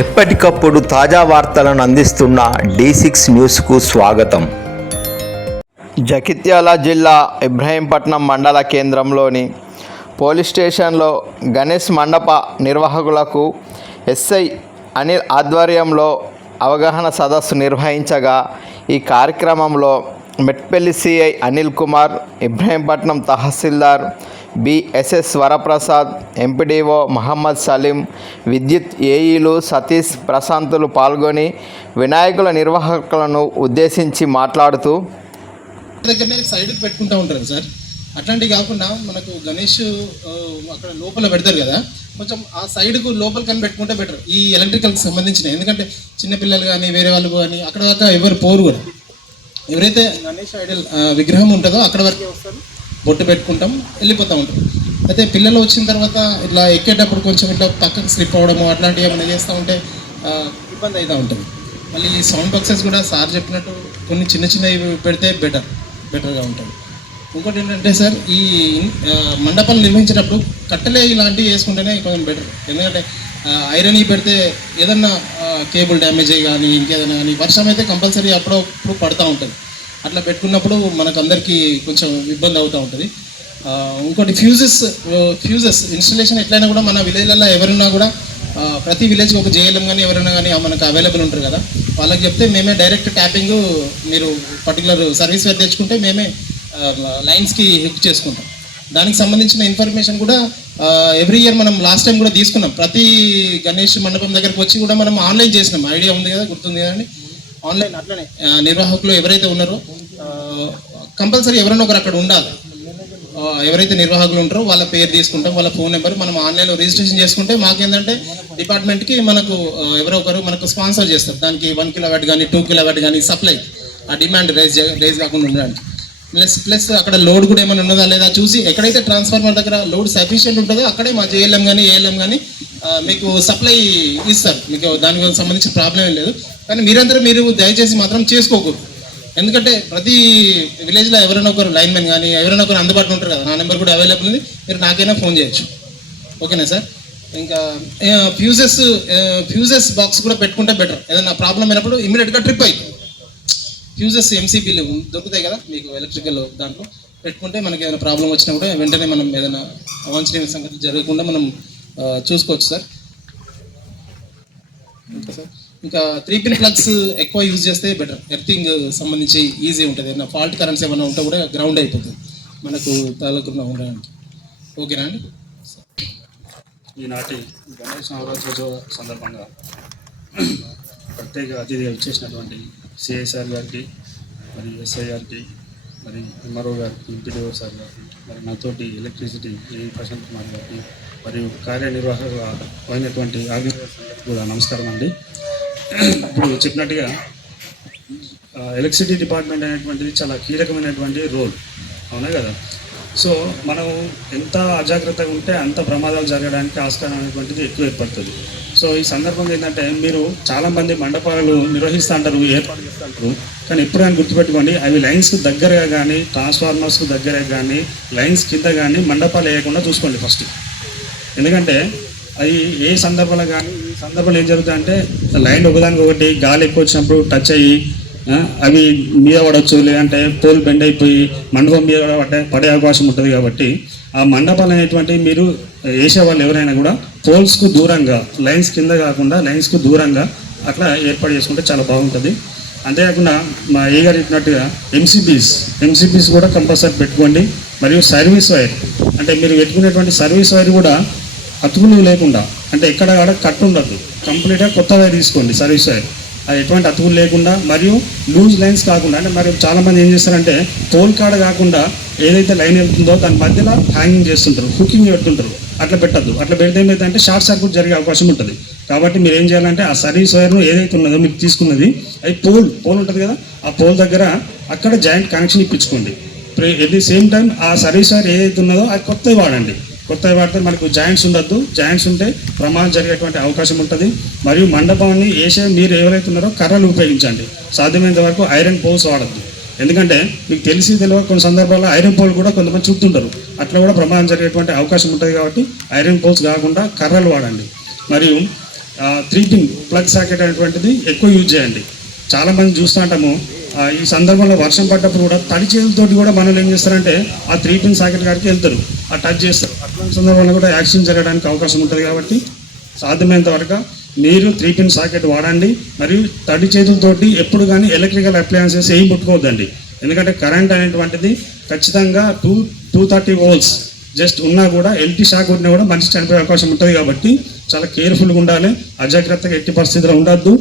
ఎప్పటికప్పుడు తాజా వార్తలను అందిస్తున్న డి సిక్స్ న్యూస్కు స్వాగతం. జగిత్యాల జిల్లా ఇబ్రహీంపట్నం మండల కేంద్రంలోని పోలీస్ స్టేషన్లో గణేష్ మండప నిర్వాహకులకు ఎస్ఐ అనిల్ ఆధ్వర్యంలో అవగాహన సదస్సు నిర్వహించగా ఈ కార్యక్రమంలో Metpalli CI Anil Kumar Ibrahimpatnam tahsildar BSS Varaprasad MPDO Mohammed Saleem విద్యుత్ ఏఈలు సతీష్ ప్రశాంతులు పాల్గొని వినాయకుల నిర్వాహకులను ఉద్దేశించి మాట్లాడుతూ దగ్గరనే సైడ్ పెట్టుకుంటూ ఉంటారు సార్. అట్లాంటివి కాకుండా మనకు గణేష్ అక్కడ లోపల పెడతారు కదా కొంచెం ఆ సైడ్కు లోపల కని పెట్టుకుంటే బెటర్ ఈ ఎలక్ట్రికల్కి సంబంధించిన ఎందుకంటే చిన్నపిల్లలు కానీ వేరే వాళ్ళు కానీ అక్కడ దాకా ఎవరు పోరు కూడా ఎవరైతే గణేష్ ఐడల్ విగ్రహం ఉంటుందో అక్కడ వరకే వస్తారు. బొట్టు పెట్టుకుంటాం వెళ్ళిపోతూ ఉంటాం అయితే పిల్లలు వచ్చిన తర్వాత ఇట్లా ఎక్కేటప్పుడు కొంచెం ఇట్లా పక్కకు స్లిప్ అవ్వడము అట్లాంటివి ఏమైనా చేస్తూ ఉంటే ఇబ్బంది అవుతూ ఉంటుంది. మళ్ళీ ఈ సౌండ్ బాక్సెస్ కూడా సార్ చెప్పినట్టు కొన్ని చిన్న చిన్నవి పెడితే బెటర్ బెటర్గా ఉంటుంది. ఇంకోటి ఏంటంటే సార్ ఈ మండపాలు నిర్వహించేటప్పుడు కట్టెలే ఇలాంటివి వేసుకుంటేనే కొంచెం బెటర్ ఎందుకంటే ఐరన్ పెడితే ఏదన్నా కేబుల్ డ్యామేజ్ అయ్యి కానీ ఇంకేదైనా కానీ వర్షం అయితే కంపల్సరీ అప్పుడప్పుడు పడుతూ ఉంటుంది. అట్లా పెట్టుకున్నప్పుడు మనకు అందరికీ కొంచెం ఇబ్బంది అవుతూ ఉంటుంది. ఇంకోటి ఫ్యూజెస్ ఫ్యూజెస్ ఇన్స్టలేషన్ ఎట్లయినా కూడా మన విలేజ్లలో ఎవరున్నా కూడా ప్రతి విలేజ్కి ఒక జేఎల్ఎం కానీ ఎవరైనా కానీ మనకు అవైలబుల్ ఉంటారు కదా. వాళ్ళకి చెప్తే మేమే డైరెక్ట్ ట్యాపింగ్ మీరు పర్టికులర్ సర్వీస్ వేర్ తెచ్చుకుంటే మేమే లైన్స్కి హెల్ప్ చేసుకుంటాం. దానికి సంబంధించిన ఇన్ఫర్మేషన్ కూడా ఎవ్రీ ఇయర్ మనం లాస్ట్ టైం కూడా తీసుకున్నాం. ప్రతి గణేష్ మండపం దగ్గరకు వచ్చి కూడా మనం ఆన్లైన్ చేసినాం. ఐడియా ఉంది కదా గుర్తుంది కదండి ఆన్లైన్ అట్లనే నిర్వాహకులు ఎవరైతే ఉన్నారో కంపల్సరీ ఎవరైనా ఒకరు అక్కడ ఉండాలి. ఎవరైతే నిర్వాహకులు ఉంటారో వాళ్ళ పేరు తీసుకుంటాం వాళ్ళ ఫోన్ నెంబర్ మనం ఆన్లైన్లో రిజిస్ట్రేషన్ చేసుకుంటే మాకేంటంటే డిపార్ట్మెంట్కి మనకు ఎవరో ఒకరు మనకు స్పాన్సర్ చేస్తారు. దానికి వన్ కిలో వాట్ కానీ టూ కిలో వాట్ కానీ సప్లై ఆ డిమాండ్ రైజ్ రైజ్ కాకుండా ఉండడానికి. ప్లస్ ప్లస్ అక్కడ లోడ్ కూడా ఏమైనా ఉన్నదా లేదా చూసి ఎక్కడైతే ట్రాన్స్ఫార్మర్ దగ్గర లోడ్ సఫిషియెంట్ ఉంటుందో అక్కడే మా జేఎల్ఎం కానీ ఏఎల్ఎం కానీ మీకు సప్లై ఇస్తారు. మీకు దానికి సంబంధించిన ప్రాబ్లం ఏం లేదు. కానీ మీరందరూ మీరు దయచేసి మాత్రం చేసుకోకూడదు ఎందుకంటే ప్రతి విలేజ్లో ఎవరైనా ఒకరు లైన్మెన్ కానీ ఎవరైనా ఒకరు అందుబాటులో ఉంటారు కదా నా నెంబర్ కూడా అవైలబుల్ ఉంది. మీరు నాకైనా ఫోన్ చేయొచ్చు. ఓకేనా సార్? ఇంకా ఫ్యూజెస్ ఫ్యూజెస్ బాక్స్ కూడా పెట్టుకుంటే బెటర్ ఏదైనా ప్రాబ్లం అయినప్పుడు ఇమీడియట్గా ట్రిప్ అవుతుంది ఫ్యూజెస్ ఎంసీపీలు దొరుకుతాయి కదా మీకు ఎలక్ట్రికల్ దాంట్లో. పెట్టుకుంటే మనకి ఏదైనా ప్రాబ్లం వచ్చినా కూడా వెంటనే మనం ఏదైనా అవాంఛనీయ సంగతి జరగకుండా మనం చూసుకోవచ్చు సార్. సార్. ఇంకా త్రీ పిన్ ప్లగ్స్ ఎక్కువ యూజ్ చేస్తే బెటర్ ఎర్థింగ్ సంబంధించి ఈజీ ఉంటుంది. ఏదైనా ఫాల్ట్ కరెంట్స్ ఏమైనా ఉంటే కూడా గ్రౌండ్ అయిపోతుంది. మనకు తలకున్న ఉండడానికి. ఓకేనా అండి? ఈనాటి గణేష్ నవరాత్రోత్సవ సందర్భంగా ప్రత్యేక అతిథిగా ఇచ్చేసినటువంటి సిఎస్ఆర్ గారికి మరియు ఎస్ఐ గారికి మరి ఎంఆర్ఓ గారు ఎంపీడీఓ సార్ గారు మరి నాతోటి ఎలక్ట్రిసిటీ ఏ ప్రశాంత్ కుమార్ గారికి మరియు కార్యనిర్వాహక అయినటువంటి ఆర్గనైజర్స్ కూడా నమస్కారం అండి. ఇప్పుడు చెప్పినట్టుగా ఎలక్ట్రిసిటీ డిపార్ట్మెంట్ అనేటువంటిది చాలా కీలకమైనటువంటి రోల్. అవునా కదా? సో మనం ఎంత అజాగ్రత్తగా ఉంటే అంత ప్రమాదాలు జరగడానికి ఆస్కారం అనేటువంటిది ఎక్కువ ఏర్పడుతుంది. సో ఈ సందర్భంగా ఏంటంటే మీరు చాలామంది మండపాలు నిర్వహిస్తూ అంటారు ఏర్పాటు చేస్తూ అంటారు కానీ ఎప్పుడైనా గుర్తుపెట్టుకోండి అవి లైన్స్కి దగ్గరగా కానీ ట్రాన్స్ఫార్మర్స్కి దగ్గరగా కానీ లైన్స్ కింద కానీ మండపాలు వేయకుండా చూసుకోండి ఫస్ట్. ఎందుకంటే అవి ఏ సందర్భంలో కానీ ఈ సందర్భంలో ఏం జరుగుతుందంటే లైన్ ఒకదానికి ఒకటి గాలి ఎక్కువ వచ్చినప్పుడు టచ్ అయ్యి అవి మీద పడవచ్చు లేదంటే పోల్ బెండ్ అయిపోయి మండపం మీద పడే పడే అవకాశం ఉంటుంది కాబట్టి ఆ మండపాలు అనేటువంటివి మీరు వేసే వాళ్ళు ఎవరైనా కూడా పోల్స్కు దూరంగా లైన్స్ కింద కాకుండా లైన్స్కు దూరంగా అట్లా ఏర్పాటు చేసుకుంటే చాలా బాగుంటుంది. అంతేకాకుండా మా ఏ గారు చెప్పినట్టుగా ఎంసీబీస్ ఎంసీబీస్ కూడా కంపల్సరీ పెట్టుకోండి. మరియు సర్వీస్ వైర్ అంటే మీరు పెట్టుకునేటువంటి సర్వీస్ వైర్ కూడా అతుకులు లేకుండా అంటే ఎక్కడ కాడ కట్ ఉండదు. కంప్లీట్గా కొత్త వైర్ తీసుకోండి సర్వీస్ వైర్. అది ఎటువంటి అతుకులు లేకుండా మరియు లూజ్ లైన్స్ కాకుండా అంటే మరి చాలామంది ఏం చేస్తారంటే పోల్ కాడ కాకుండా ఏదైతే లైన్ వెళ్తుందో దాని మధ్యలో హ్యాంగింగ్ చేస్తుంటారు హుకింగ్ పెడుతుంటారు. అట్లా పెట్టద్దు. అట్లా పెడితే ఏమైందంటే షార్ట్ సర్క్యూట్ జరిగే అవకాశం ఉంటుంది. కాబట్టి మీరు ఏం చేయాలంటే ఆ సర్వీస్ వైర్ను ఏదైతే ఉన్నదో మీకు తీసుకున్నది అది పోల్ పోల్ ఉంటుంది కదా ఆ పోల్ దగ్గర అక్కడ జాయింట్ కనెక్షన్ ఇప్పించుకోండి. ఎట్ ది సేమ్ టైం ఆ సర్వీస్ వైర్ ఏదైతే ఉన్నదో అది కొత్తవి వాడండి. కొత్తవి వాడితే మనకు జాయింట్స్ ఉండద్దు. జాయింట్స్ ఉంటే ప్రమాదం జరిగేటువంటి అవకాశం ఉంటుంది. మరియు మండపాన్ని వేసే మీరు ఎవరైతే ఉన్నారో కర్రలు ఉపయోగించండి. సాధ్యమైనంత వరకు ఐరన్ పోల్స్ వాడద్దు. ఎందుకంటే మీకు తెలిసి తెలియక కొన్ని సందర్భాల్లో ఐరన్ పోల్ కూడా కొంతమంది చుట్టుంటారు అట్లా కూడా ప్రమాదం జరిగేటువంటి అవకాశం ఉంటుంది కాబట్టి ఐరన్ పోల్స్ కాకుండా కర్రలు వాడండి. మరియు త్రీ పింగ్ ప్లగ్ సాకెట్ అనేటువంటిది ఎక్కువ యూజ్ చేయండి. చాలామంది చూస్తుంటాము ఈ సందర్భంలో వర్షం పడ్డప్పుడు కూడా తడి చేతులతోటి కూడా మనల్ని ఏం చేస్తారంటే ఆ త్రీ పింగ్ సాకెట్ కాడికి వెళ్తారు. ఆ టచ్ చేస్తారు. అట్లాంటి సందర్భంలో కూడా యాక్సిడెంట్ జరగడానికి అవకాశం ఉంటుంది కాబట్టి సాధ్యమైనంత వరకు మీరు త్రీ పిన్ సాకెట్ వాడండి మరియు తడి చేతులతోటి ఎప్పుడు కానీ ఎలక్ట్రికల్ అప్లయన్సెస్ ఏం ముట్టుకోవద్దండి. ఎందుకంటే కరెంట్ అనేటువంటిది ఖచ్చితంగా two two thirty volts just ఉన్నా కూడా ఎల్టీ షాక్ ఉన్నా కూడా మనిషి చనిపోయే అవకాశం ఉంటుంది కాబట్టి చాలా కేర్ఫుల్గా ఉండాలి అజాగ్రత్తగా ఎట్టి పరిస్థితిలో ఉండద్దు.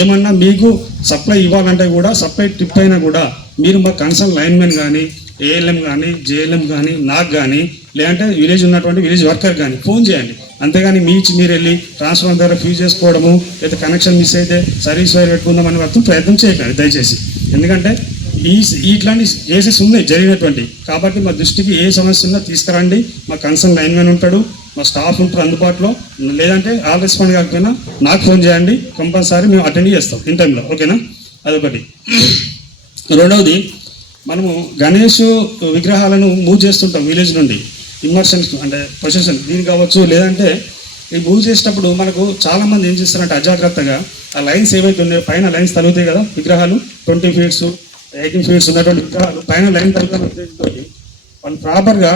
ఏమన్నా మీకు సప్లై ఇవ్వాలంటే కూడా సప్లై ట్రిప్ అయినా కూడా మీరు మా కన్సర్న్ లైన్మెన్ కానీ ఏఎల్ఎం కానీ జేఎల్ఎం కానీ నాకు కానీ లేదంటే విలేజ్ ఉన్నటువంటి విలేజ్ వర్కర్ కానీ ఫోన్ చేయండి. అంతేగాని మీ మీరు వెళ్ళి ట్రాన్స్ఫార్మర్ ద్వారా ఫ్యూజ్ చేసుకోవడము లేదా కనెక్షన్ మిస్ అయితే సర్వీస్ వైర్ పెట్టుకుందామని మాత్రం ప్రయత్నం చేయకండి దయచేసి. ఎందుకంటే ఈ ఈ ఇట్లాంటి కేసెస్ ఉన్నాయి జరిగినటువంటి. కాబట్టి మా దృష్టికి ఏ సమస్య ఉన్నా తీసుకురండి. మా కన్సర్న్ లైన్మెన్ ఉంటాడు మా స్టాఫ్ ఉంటారు అందుబాటులో. లేదంటే ఆల్ రెస్పాండ్ కాకపోయినా నాకు ఫోన్ చేయండి కంపల్సరీ మేము అటెండ్ చేస్తాం ఇన్ టైంలో. ఓకేనా? అదొకటి. రెండవది మనము గణేష్ విగ్రహాలను మూవ్ చేస్తుంటాం విలేజ్ నుండి ఇమర్షన్స్ అంటే పొజిషన్ దీని కావచ్చు లేదంటే ఈ మూవ్ చేసేటప్పుడు మనకు చాలామంది ఏం చేస్తారంటే అజాగ్రత్తగా ఆ లైన్స్ ఏవైతే ఉన్నాయో పైన లైన్స్ తగులుతాయి కదా విగ్రహాలు ట్వంటీ ఫీట్స్ ఎయిటీన్ ఫీట్స్ ఉన్నటువంటి విగ్రహాలు పైన లైన్ తగ్గుతున్న ఉద్దేశంతో వాళ్ళు ప్రాపర్గా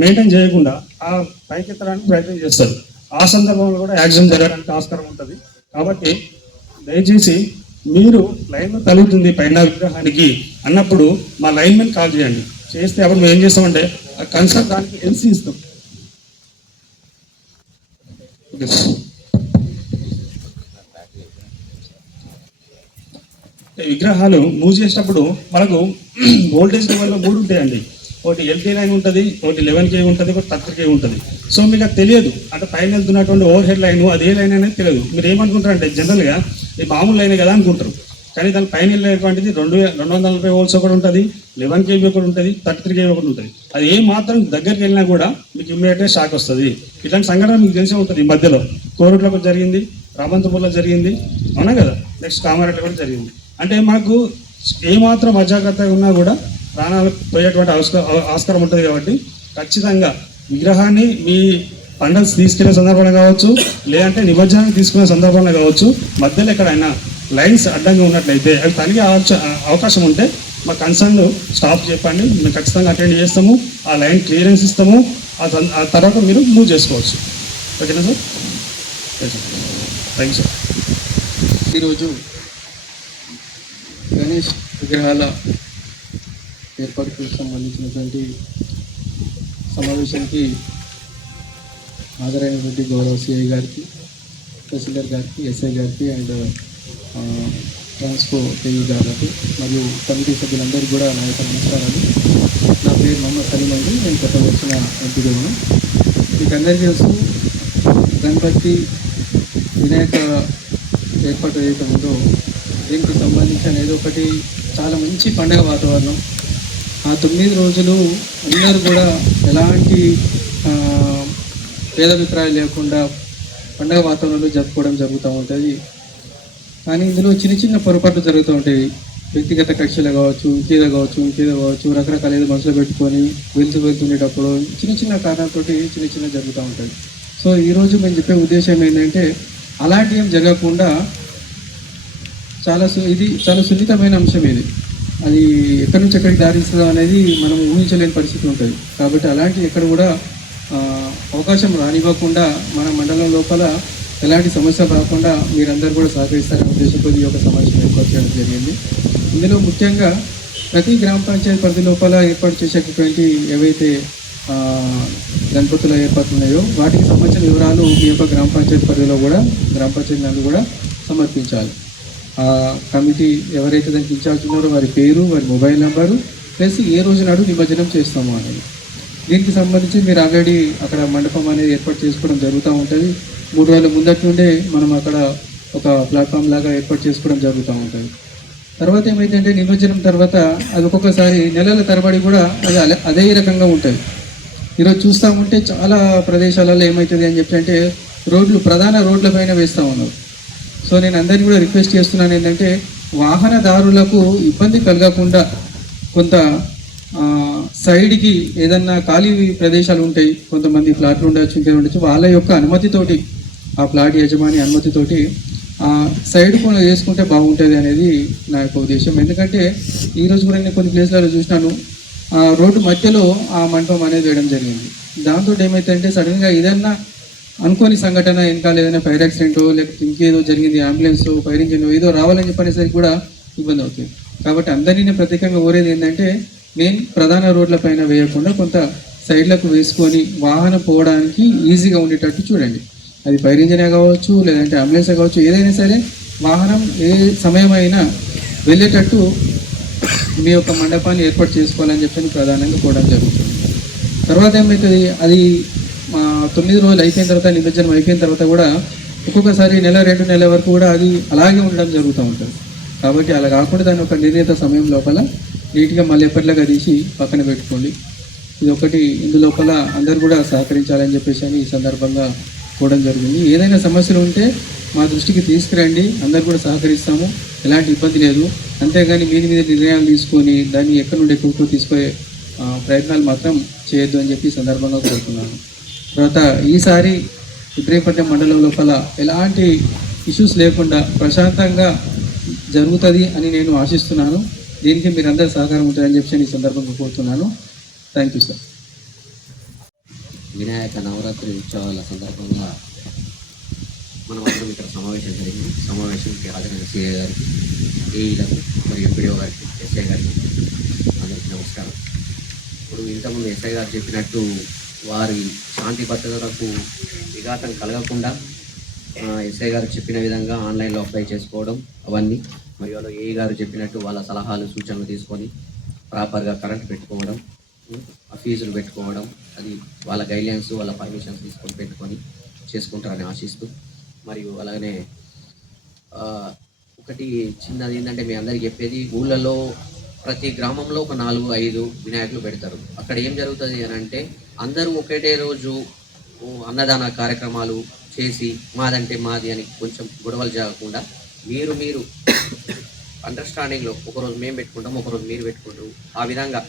మెయింటైన్ చేయకుండా ఆ పైకెత్తడానికి ప్రయత్నం చేస్తారు. ఆ సందర్భంలో కూడా యాక్సిడెంట్ జరగడానికి ఆస్కారం ఉంటుంది. కాబట్టి దయచేసి మీరు లైన్ తగులుతుంది పైన విగ్రహానికి అన్నప్పుడు మా లైన్మెన్ కాల్ చేయండి. చేస్తే అప్పుడు మేము ఏం చేస్తామంటే ఆ కన్సర్న్ దానికి ఎల్సీ ఇస్తాం. ఓకే. విగ్రహాలు మూవ్ చేసేటప్పుడు మనకు వోల్టేజ్ లెవెల్లో మూడు ఉంటాయండి. ఒకటి ఎల్టీ లైన్ ఉంటుంది ఒకటి లెవెన్ కే ఉంటుంది ఒకటి థర్టీ కే ఉంటుంది. సో మీకు అది తెలియదు. అంటే పైన వెళ్తున్నటువంటి ఓవర్ హెడ్ లైన్ అది ఏ లైన్ అనేది తెలియదు. మీరు ఏమనుకుంటారంటే జనరల్గా ఈ మామూలు లైనే కదా అనుకుంటారు. కానీ దాని పైన వెళ్ళేటువంటిది రెండు రెండు వందల నలభై వోల్ట్స్ ఒకటి ఉంటుంది లెవెన్ కేబీ ఒకటి ఉంటుంది థర్టీ త్రీ కేబీ ఒకటి ఉంటుంది. అది ఏ మాత్రం దగ్గరికి వెళ్ళినా కూడా మీకు ఇమ్మీడియట్గా షాక్ వస్తుంది. ఇట్లాంటి సంఘటన మీకు తెలిసే ఉంటుంది ఈ మధ్యలో. కోరుట్లకు జరిగింది రామంతపూర్లో జరిగింది అవునా కదా? నెక్స్ట్ కామారెడ్డి కూడా జరిగింది. అంటే మాకు ఏమాత్రం అజాగ్రత్తగా ఉన్నా కూడా ప్రాణాలు పోయేటువంటి ఆస్కారం ఉంటుంది కాబట్టి ఖచ్చితంగా విగ్రహాన్ని మీ పండగ తీసుకెళ్ళే సందర్భంలో కావచ్చు లేదంటే నిమజ్జనానికి తీసుకునే సందర్భంలో కావచ్చు మధ్యలో ఎక్కడైనా లైన్స్ అడ్డంగా ఉన్నట్లయితే అవి తనిగే అవకాశం ఉంటే మా కన్సర్న్ స్టాఫ్ చెప్పండి. మేము ఖచ్చితంగా అటెండ్ చేస్తాము. ఆ లైన్ క్లియరెన్స్ ఇస్తాము. ఆ తర్వాత మీరు మూవ్ చేసుకోవచ్చు. ఓకేనా సార్? Thank you sir. ఈరోజు గణేష్ విగ్రహాల ఏర్పాటుకు సంబంధించినటువంటి సమావేశానికి హాజరైనటువంటి గౌరవ సిఐ గారికి తహసీల్దార్ గారికి ఎస్ఐ గారికి అండ్ ట్రాన్స్కో ఏఈ మరియు కమిటీ సభ్యులందరికీ కూడా నా యొక్క నమస్కారాలు. నా పేరు మొహమ్మద్ సలీం అండి. నేను కొత్త వచ్చిన ఎంపీదేవును మీకు అందరికీ తెలుసు గణపతి వినాయక ఏర్పాటు ఏదైతే ఉందో దీనికి సంబంధించిన ఏదో ఒకటి చాలా మంచి పండగ వాతావరణం. ఆ తొమ్మిది రోజులు అందరూ కూడా ఎలాంటి భేదాభిప్రాయాలు లేకుండా పండగ వాతావరణంలో జరుపుకోవడం జరుగుతూ ఉంటుంది. కానీ ఇందులో చిన్న చిన్న పొరపాట్లు జరుగుతూ ఉంటాయి. వ్యక్తిగత కక్షలు కావచ్చు ఇంకేదో కావచ్చు ఇంకేదో కావచ్చు రకరకాల ఏదో మనసులో పెట్టుకొని వెళ్తూ వెళ్తుండేటప్పుడు చిన్న చిన్న కారణాలతోటి చిన్న చిన్న జరుగుతూ ఉంటాయి. సో ఈరోజు మేము చెప్పే ఉద్దేశం ఏంటంటే అలాంటివి ఏం జరగకుండా చాలా సు- ఇది చాలా సున్నితమైన అంశం ఇది. అది ఎక్కడి నుంచి ఎక్కడికి దారిస్తుందో అనేది మనం ఊహించలేని పరిస్థితి ఉంటుంది. కాబట్టి అలాంటి ఎక్కడ కూడా అవకాశం రానివ్వకుండా మన మండలం లోపల ఎలాంటి సమస్య రాకుండా మీరందరూ కూడా సహకరిస్తారనే ఉద్దేశంతో ఈ యొక్క సమావేశం ఏర్పాటు చేయడం జరిగింది. ఇందులో ముఖ్యంగా ప్రతి గ్రామ పంచాయతీ పరిధి లోపల ఏర్పాటు చేసేటటువంటి ఏవైతే గణపతుల ఏర్పాట్లు ఉన్నాయో వాటికి సంబంధించిన వివరాలు మీ యొక్క గ్రామ పంచాయతీ పరిధిలో కూడా గ్రామ పంచాయతీ నందు కూడా సమర్పించాలి. కమిటీ ఎవరైతే దానికి ఇన్ఛార్జ్ ఉన్నారో వారి పేరు వారి మొబైల్ నెంబరు ప్లస్ ఏ రోజు నాడు నిమజ్జనం చేస్తాము అనేది. దీనికి సంబంధించి మీరు ఆల్రెడీ అక్కడ మండపం అనేది ఏర్పాటు చేసుకోవడం జరుగుతూ ఉంటుంది. మూడు రోజుల ముందటి నుండే మనం అక్కడ ఒక ప్లాట్ఫామ్ లాగా ఏర్పాటు చేసుకోవడం జరుగుతూ ఉంటుంది. తర్వాత ఏమైందంటే నిమజ్జనం తర్వాత అది ఒక్కొక్కసారి నెలల తరబడి కూడా అది అదే రకంగా ఉంటుంది. ఈరోజు చూస్తూ ఉంటే చాలా ప్రదేశాలలో ఏమవుతుంది అని చెప్పి అంటే రోడ్లు ప్రధాన రోడ్ల పైన వేస్తూ ఉన్నారు. సో నేను అందరినీ కూడా రిక్వెస్ట్ చేస్తున్నాను ఏంటంటే వాహనదారులకు ఇబ్బంది కలగకుండా కొంత సైడ్కి ఏదన్నా ఖాళీ ప్రదేశాలు ఉంటాయి కొంతమంది ఫ్లాట్లు ఉండొచ్చు ఇంకేం ఉండొచ్చు వాళ్ళ యొక్క అనుమతితోటి ఆ ప్లాట్ యజమాని అనుమతితోటి ఆ సైడ్ కూడా వేసుకుంటే బాగుంటుంది అనేది నా యొక్క ఉద్దేశం. ఎందుకంటే ఈరోజు కూడా నేను కొన్ని ప్లేస్లలో చూసినాను ఆ రోడ్డు మధ్యలో ఆ మంటపం అనేది వేయడం జరిగింది. దాంతో ఏమైతే సడన్గా ఏదన్నా అనుకోని సంఘటన వెనకాల ఏదైనా ఫైర్ యాక్సిడెంటో లేకపోతే ఇంకేదో జరిగింది అంబులెన్స్ ఫైర్ ఇంజిన్ ఏదో రావాలని చెప్పనేసరికి కూడా ఇబ్బంది అవుతుంది. కాబట్టి అందరినీ నేను ప్రత్యేకంగా కోరేది ఏంటంటే మెయిన్ ప్రధాన రోడ్ల పైన వేయకుండా కొంత సైడ్లకు వేసుకొని వాహనం పోవడానికి ఈజీగా ఉండేటట్టు చూడండి. అది ఫైర్ ఇంజనే కావచ్చు లేదంటే అంబులెన్స్ కావచ్చు ఏదైనా సరే వాహనం ఏ సమయమైనా వెళ్ళేటట్టు మీ యొక్క మండపాన్ని ఏర్పాటు చేసుకోవాలని చెప్పి ప్రధానంగా కూడా జరుగుతుంది. తర్వాత ఏమవుతుంది అది మా తొమ్మిది రోజులు అయిపోయిన తర్వాత నిమజ్జనం అయిపోయిన తర్వాత కూడా ఒక్కొక్కసారి నెల రెండు నెలల వరకు కూడా అది అలాగే ఉండడం జరుగుతూ ఉంటుంది. కాబట్టి అలా కాకుండా దాని ఒక నిర్ణీత సమయం లోపల నీట్గా మళ్ళీ ఎప్పటిలాగా తీసి పక్కన పెట్టుకోండి. ఇది ఒకటి. ఇందు లోపల అందరు కూడా సహకరించాలని చెప్పేసి అని ఈ సందర్భంగా కోవడం జరిగింది. ఏదైనా సమస్యలు ఉంటే మా దృష్టికి తీసుకురండి. అందరు కూడా సహకరిస్తాము. ఎలాంటి ఇబ్బంది లేదు. అంతేగాని మీది మీద నిర్ణయాలు తీసుకొని దాన్ని ఎక్కడి నుండి ఎక్కడికో తీసుకునే ప్రయత్నాలు మాత్రం చేయొద్దు అని చెప్పి సందర్భంగా కోరుతున్నాను. తర్వాత ఈసారి ఉద్రేపట్నం మండలం లోపల ఎలాంటి ఇష్యూస్ లేకుండా ప్రశాంతంగా జరుగుతుంది అని నేను ఆశిస్తున్నాను. దీనికి మీరందరూ సహకారం ఉంటుందని చెప్పి నేను ఈ సందర్భంగా కోరుతున్నాను. Thank you sir. Vinayaka Navaratri ఉత్సవాల సందర్భంగా మనం అందరం ఇక్కడ సమావేశం జరిగింది. సమావేశానికి హాజరైన సిఏ గారికి ఏఈలకు మరియు ఎంపీడీఓ గారికి ఎస్ఐ గారికి అందరికీ నమస్కారం. ఇప్పుడు ఇంతకుముందు ఎస్ఐ గారు చెప్పినట్టు వారి శాంతి భద్రతలకు విఘాతం కలగకుండా ఎస్ఐ గారు చెప్పిన విధంగా ఆన్లైన్లో అప్లై చేసుకోవడం అవన్నీ మరియు వాళ్ళు ఏఈ గారు చెప్పినట్టు వాళ్ళ సలహాలు సూచనలు తీసుకొని ప్రాపర్గా కరెంట్ పెట్టుకోవడం ఆ ఫీజులు పెట్టుకోవడం అది వాళ్ళ గైడ్లైన్స్ వాళ్ళ పర్మిషన్స్ తీసుకొని పెట్టుకొని చేసుకుంటారని ఆశిస్తూ మరియు అలాగనే ఒకటి చిన్నది ఏంటంటే మీ అందరికి చెప్పేది ఊళ్ళలో ప్రతి గ్రామంలో ఒక నాలుగు ఐదు వినాయకులు పెడతారు. అక్కడ ఏం జరుగుతుంది అని అంటే అందరూ ఒకటే రోజు అన్నదాన కార్యక్రమాలు చేసి మాదంటే మాది అని కొంచెం గొడవలు జరగకుండా మీరు మీరు అండర్స్టాండింగ్లో ఒకరోజు మేము పెట్టుకుంటాం ఒకరోజు మీరు పెట్టుకుంటారు. ఆ విధంగా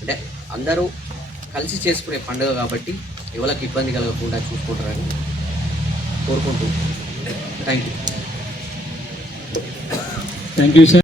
అంటే అందరూ కలిసి చేసుకునే పండుగ కాబట్టి ఎవరికి ఇబ్బంది కలగకుండా చూసుకుంటారని కోరుకుంటూ. Thank you thank you sir